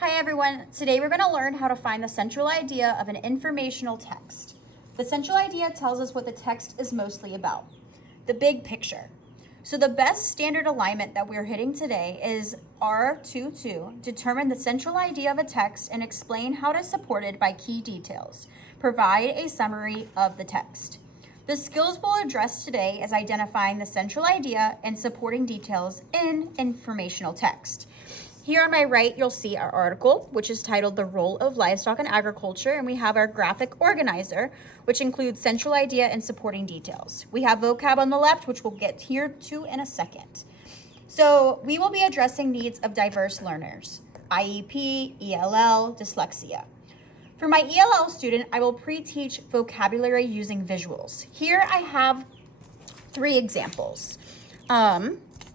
Hi everyone, today we're going to learn how to find the central idea of an informational text. The central idea tells us what the text is mostly about, the big picture. So the best standard alignment that we're hitting today is R22, determine the central idea of a text and explain how it is supported by key details. Provide a summary of the text. The skills we'll address today is identifying the central idea and supporting details in informational text. Here on my right, you'll see our article, which is titled The Role of Livestock in Agriculture, and we have our graphic organizer, which includes central idea and supporting details. We have vocab on the left, which we'll get here to in a second. So we will be addressing needs of diverse learners, IEP, ELL, dyslexia. For my ELL student, I will pre-teach vocabulary using visuals. Here I have 3 examples.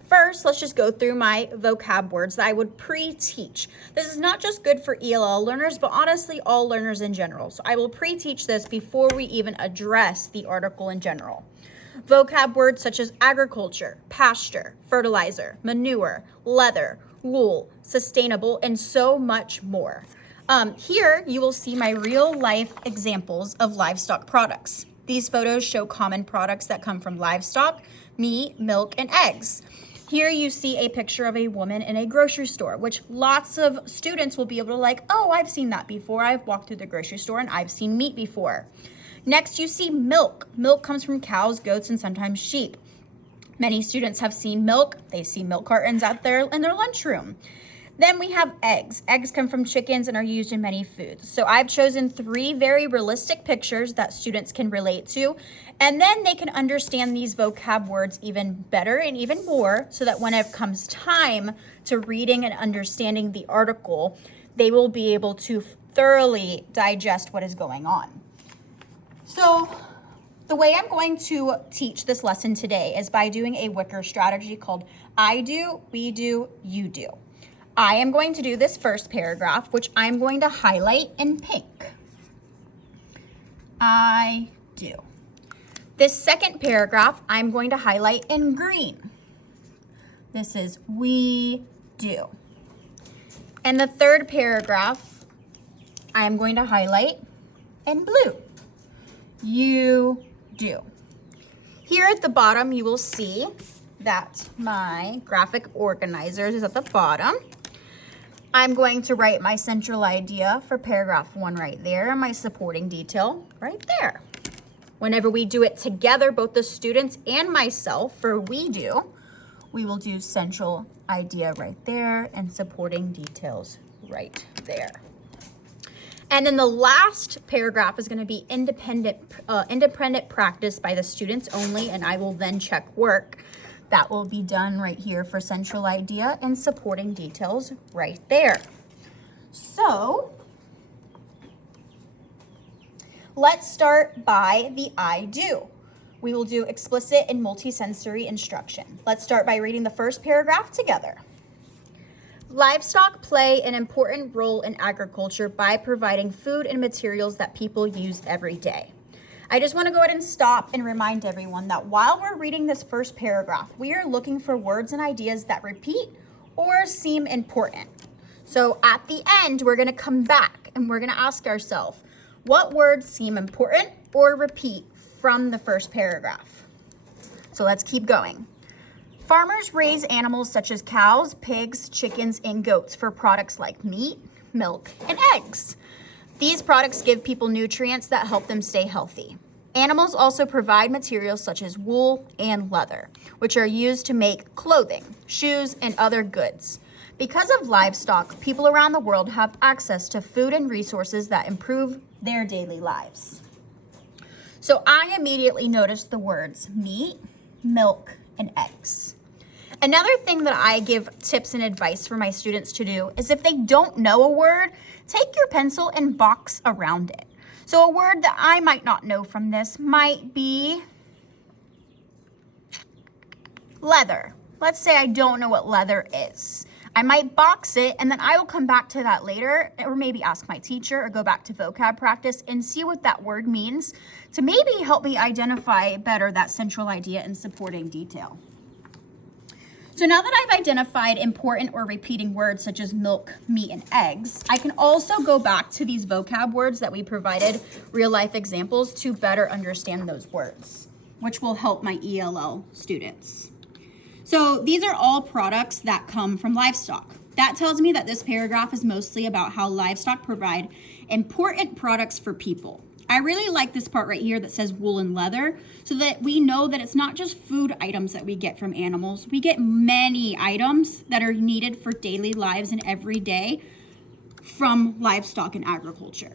First, let's just go through my vocab words that I would pre-teach. This is not just good for ELL learners, but honestly all learners in general. So I will pre-teach this before we even address the article in general. Vocab words such as agriculture, pasture, fertilizer, manure, leather, wool, sustainable, and so much more. Here you will see my real life examples of livestock products. These photos show common products that come from livestock, meat, milk, and eggs. Here you see a picture of a woman in a grocery store, which lots of students will be able to oh, I've seen that before. I've walked through the grocery store and I've seen meat before. Next, you see milk. Milk comes from cows, goats, and sometimes sheep. Many students have seen milk. They see milk cartons out there in their lunchroom. Then we have eggs. Eggs come from chickens and are used in many foods. So I've chosen 3 very realistic pictures that students can relate to, and then they can understand these vocab words even better and even more so that when it comes time to reading and understanding the article, they will be able to thoroughly digest what is going on. So the way I'm going to teach this lesson today is by doing a wicker strategy called I do, we do, you do. I am going to do this first paragraph, which I'm going to highlight in pink. I do. This second paragraph, I'm going to highlight in green. This is we do. And the third paragraph, I'm going to highlight in blue. You do. Here at the bottom, you will see that my graphic organizer is at the bottom. I'm going to write my central idea for paragraph 1 right there and my supporting detail right there. Whenever we do it together, both the students and myself for we do, we will do central idea right there and supporting details right there. And then the last paragraph is going to be independent practice by the students only, and I will then check work. That will be done right here for central idea and supporting details right there. So let's start by the I do. We will do explicit and multisensory instruction. Let's start by reading the first paragraph together. Livestock play an important role in agriculture by providing food and materials that people use every day. I just want to go ahead and stop and remind everyone that while we're reading this first paragraph, we are looking for words and ideas that repeat or seem important. So at the end, we're going to come back and we're going to ask ourselves, what words seem important or repeat from the first paragraph? So let's keep going. Farmers raise animals such as cows, pigs, chickens, and goats for products like meat, milk, and eggs. These products give people nutrients that help them stay healthy. Animals also provide materials such as wool and leather, which are used to make clothing, shoes, and other goods. Because of livestock, people around the world have access to food and resources that improve their daily lives. So I immediately noticed the words meat, milk, and eggs. Another thing that I give tips and advice for my students to do is if they don't know a word, take your pencil and box around it. So a word that I might not know from this might be leather. Let's say I don't know what leather is. I might box it and then I will come back to that later or maybe ask my teacher or go back to vocab practice and see what that word means to maybe help me identify better that central idea and supporting detail. So now that I've identified important or repeating words such as milk, meat, and eggs, I can also go back to these vocab words that we provided real life examples to better understand those words, which will help my ELL students. So these are all products that come from livestock. That tells me that this paragraph is mostly about how livestock provide important products for people. I really like this part right here that says wool and leather, so that we know that it's not just food items that we get from animals. We get many items that are needed for daily lives and every day from livestock and agriculture.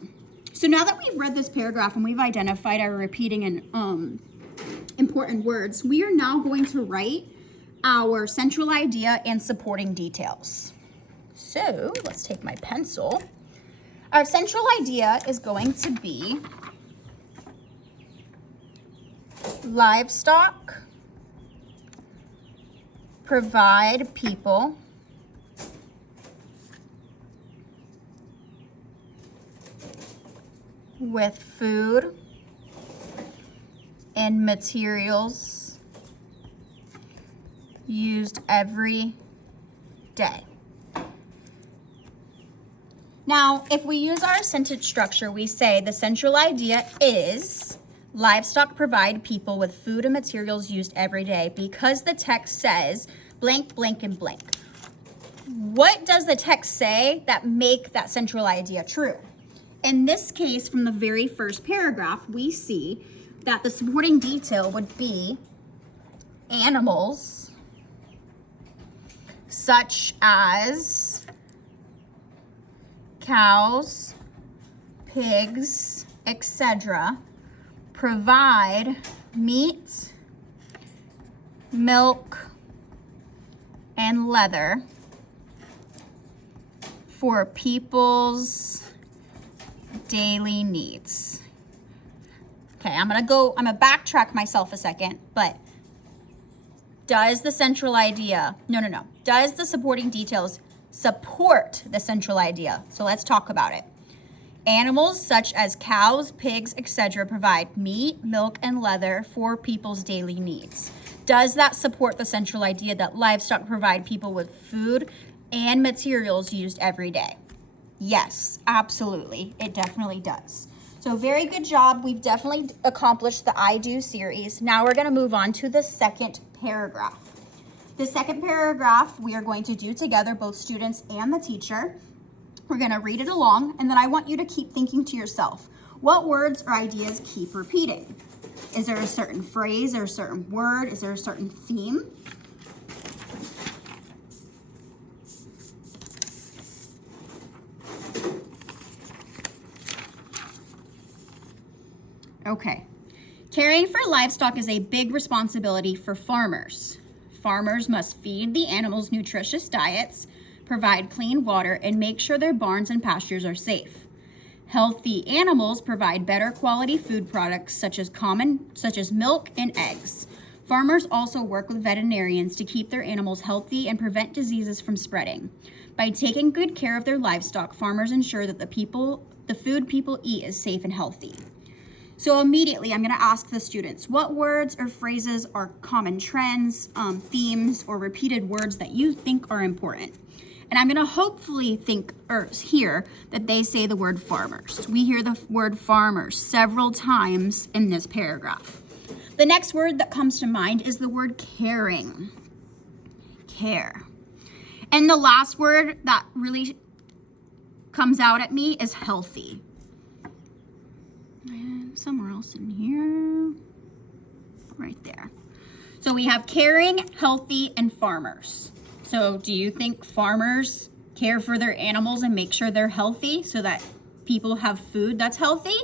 So now that we've read this paragraph and we've identified our repeating and important words, we are now going to write our central idea and supporting details. So let's take my pencil. Our central idea is going to be livestock provide people with food and materials used every day. Now, if we use our sentence structure, we say the central idea is livestock provide people with food and materials used every day because the text says blank, blank, and blank. What does the text say that make that central idea true? In this case, from the very first paragraph, we see that the supporting detail would be animals such as cows, pigs, etc. provide meat, milk, and leather for people's daily needs. Okay, I'm gonna backtrack myself a second, but does the central idea, does the supporting details support the central idea? So let's talk about it. Animals such as cows, pigs, etc. provide meat, milk, and leather for people's daily needs. Does that support the central idea that livestock provide people with food and materials used every day? Yes, absolutely. It definitely does. So very good job. We've definitely accomplished the I Do series. Now we're going to move on to the second paragraph. The second paragraph we are going to do together, both students and the teacher. We're going to read it along, and then I want you to keep thinking to yourself, what words or ideas keep repeating? Is there a certain phrase or a certain word? Is there a certain theme? Okay. Caring for livestock is a big responsibility for farmers. Farmers must feed the animals nutritious diets, provide clean water, and make sure their barns and pastures are safe. Healthy animals provide better quality food products such as milk and eggs. Farmers also work with veterinarians to keep their animals healthy and prevent diseases from spreading. By taking good care of their livestock, farmers ensure that the food people eat is safe and healthy. So immediately I'm going to ask the students, what words or phrases are common trends, themes, or repeated words that you think are important? And I'm going to hopefully hear that they say the word farmers. We hear the word farmers several times in this paragraph. The next word that comes to mind is the word caring. Care. And the last word that really comes out at me is healthy. And somewhere else in here, right there. So we have caring, healthy, and farmers. So do you think farmers care for their animals and make sure they're healthy so that people have food that's healthy?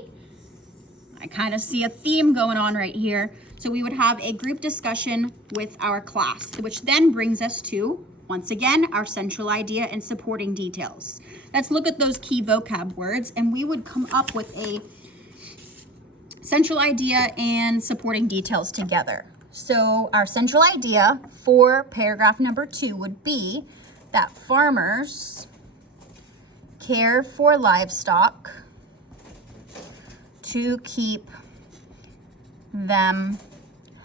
I kind of see a theme going on right here. So we would have a group discussion with our class, which then brings us to, once again, our central idea and supporting details. Let's look at those key vocab words, and we would come up with a central idea and supporting details together. So our central idea for paragraph number 2 would be that farmers care for livestock to keep them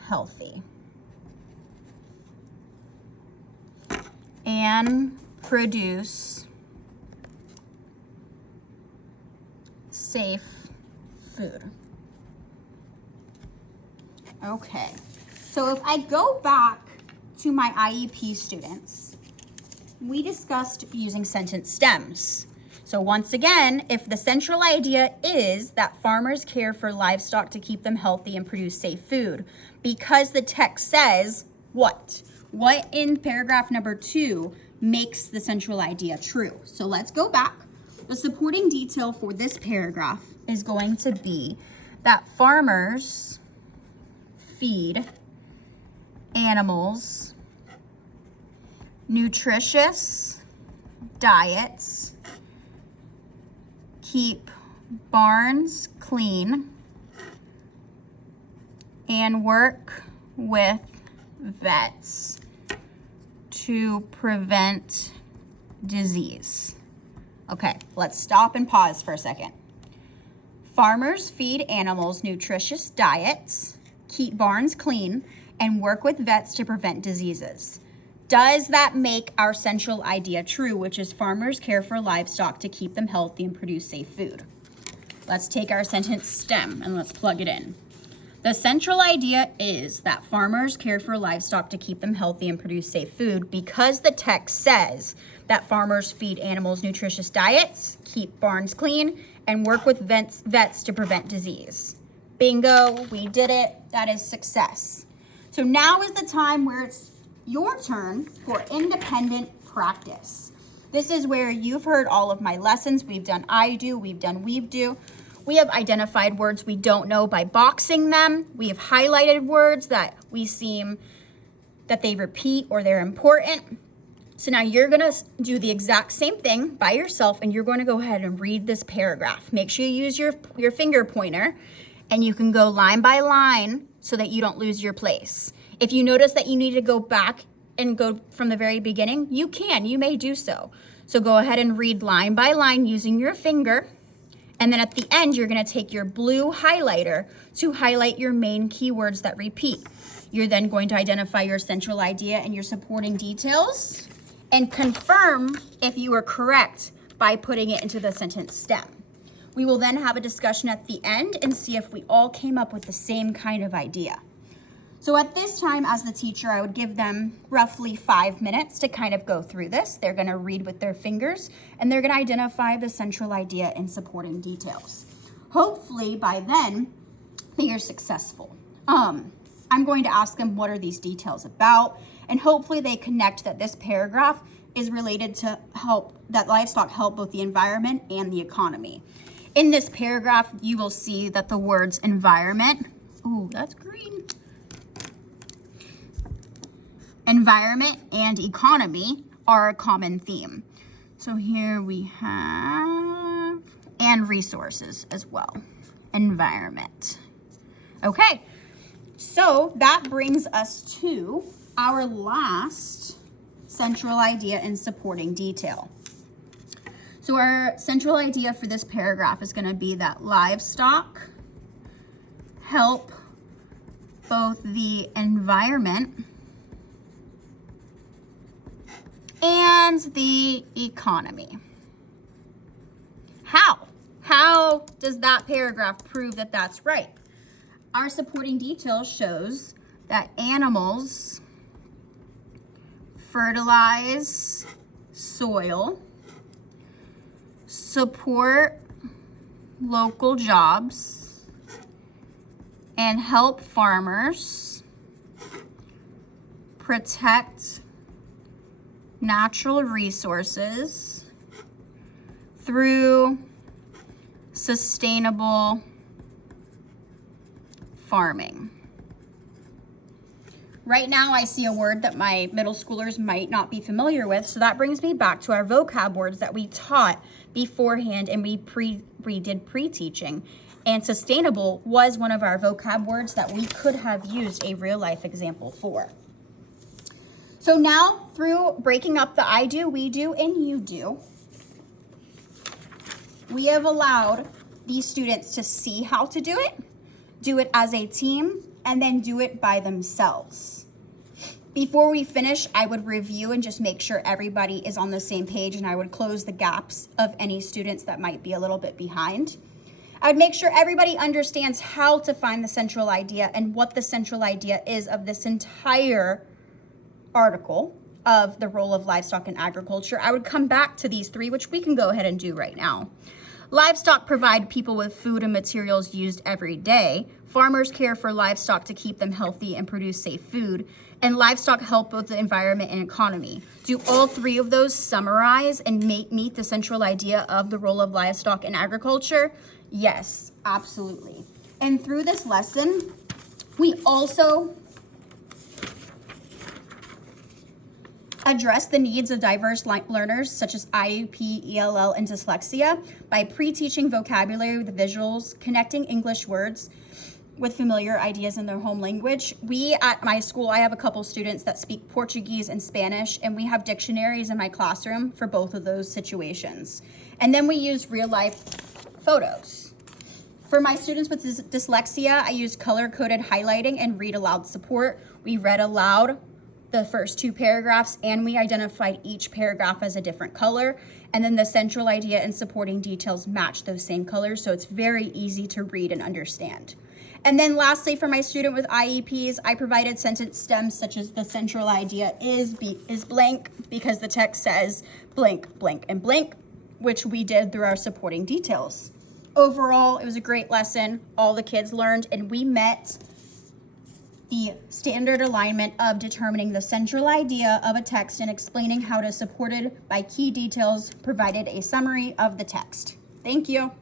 healthy. and produce safe food. Okay, so if I go back to my IEP students, we discussed using sentence stems. So once again, if the central idea is that farmers care for livestock to keep them healthy and produce safe food, because the text says what? What in paragraph number 2 makes the central idea true? So let's go back. The supporting detail for this paragraph is going to be that farmers feed animals nutritious diets, keep barns clean, and work with vets to prevent disease. Okay, let's stop and pause for a second. Farmers feed animals nutritious diets, keep barns clean, and work with vets to prevent diseases. Does that make our central idea true, which is farmers care for livestock to keep them healthy and produce safe food? Let's take our sentence stem and let's plug it in. The central idea is that farmers care for livestock to keep them healthy and produce safe food because the text says that farmers feed animals nutritious diets, keep barns clean, and work with vets to prevent disease. Bingo, we did it. That is success. So now is the time where it's your turn for independent practice. This is where you've heard all of my lessons. We've done I do, we've done we've do. We have identified words we don't know by boxing them. We have highlighted words that we seem that they repeat or they're important. So now you're gonna do the exact same thing by yourself and you're gonna go ahead and read this paragraph. Make sure you use your finger pointer and you can go line by line so that you don't lose your place. If you notice that you need to go back and go from the very beginning, you may do so. So go ahead and read line by line using your finger. And then at the end, you're gonna take your blue highlighter to highlight your main keywords that repeat. You're then going to identify your central idea and your supporting details and confirm if you are correct by putting it into the sentence stem. We will then have a discussion at the end and see if we all came up with the same kind of idea. So at this time, as the teacher, I would give them roughly 5 minutes to kind of go through this. They're gonna read with their fingers and they're gonna identify the central idea and supporting details. Hopefully by then, they are successful. I'm going to ask them what are these details about, and hopefully they connect that this paragraph is related to that livestock help both the environment and the economy. In this paragraph, you will see that the words environment, ooh, that's green. Environment and economy are a common theme. So here we have, and resources as well, environment. Okay, so that brings us to our last central idea and supporting detail. So our central idea for this paragraph is going to be that livestock help both the environment and the economy. How? How does that paragraph prove that that's right? Our supporting detail shows that animals fertilize soil, support local jobs, and help farmers protect natural resources through sustainable farming. Right now I see a word that my middle schoolers might not be familiar with, so that brings me back to our vocab words that we taught beforehand and we did pre-teaching. And sustainable was one of our vocab words that we could have used a real life example for. So now through breaking up the I do, we do, and you do, we have allowed these students to see how to do it as a team, and then do it by themselves. Before we finish, I would review and just make sure everybody is on the same page, and I would close the gaps of any students that might be a little bit behind. I would make sure everybody understands how to find the central idea and what the central idea is of this entire article of the role of livestock in agriculture. I would come back to these three, which we can go ahead and do right now. Livestock provide people with food and materials used every day. Farmers care for livestock to keep them healthy and produce safe food. And livestock help with the environment and economy. Do all three of those summarize and meet the central idea of the role of livestock in agriculture? Yes, absolutely. And through this lesson, we also address the needs of diverse learners such as IEP, ELL, and dyslexia by pre-teaching vocabulary with visuals, connecting English words with familiar ideas in their home language. We at my school, I have a couple students that speak Portuguese and Spanish, and we have dictionaries in my classroom for both of those situations. And then we use real life photos. For my students with dyslexia, I use color-coded highlighting and read aloud support. We read aloud the first two paragraphs, and we identified each paragraph as a different color, and then the central idea and supporting details match those same colors, so it's very easy to read and understand. And then lastly, for my student with IEPs, I provided sentence stems such as the central idea is blank, because the text says blank, blank, and blank, which we did through our supporting details. Overall, it was a great lesson. All the kids learned, and we met the standard alignment of determining the central idea of a text and explaining how to support it by key details, provided a summary of the text. Thank you.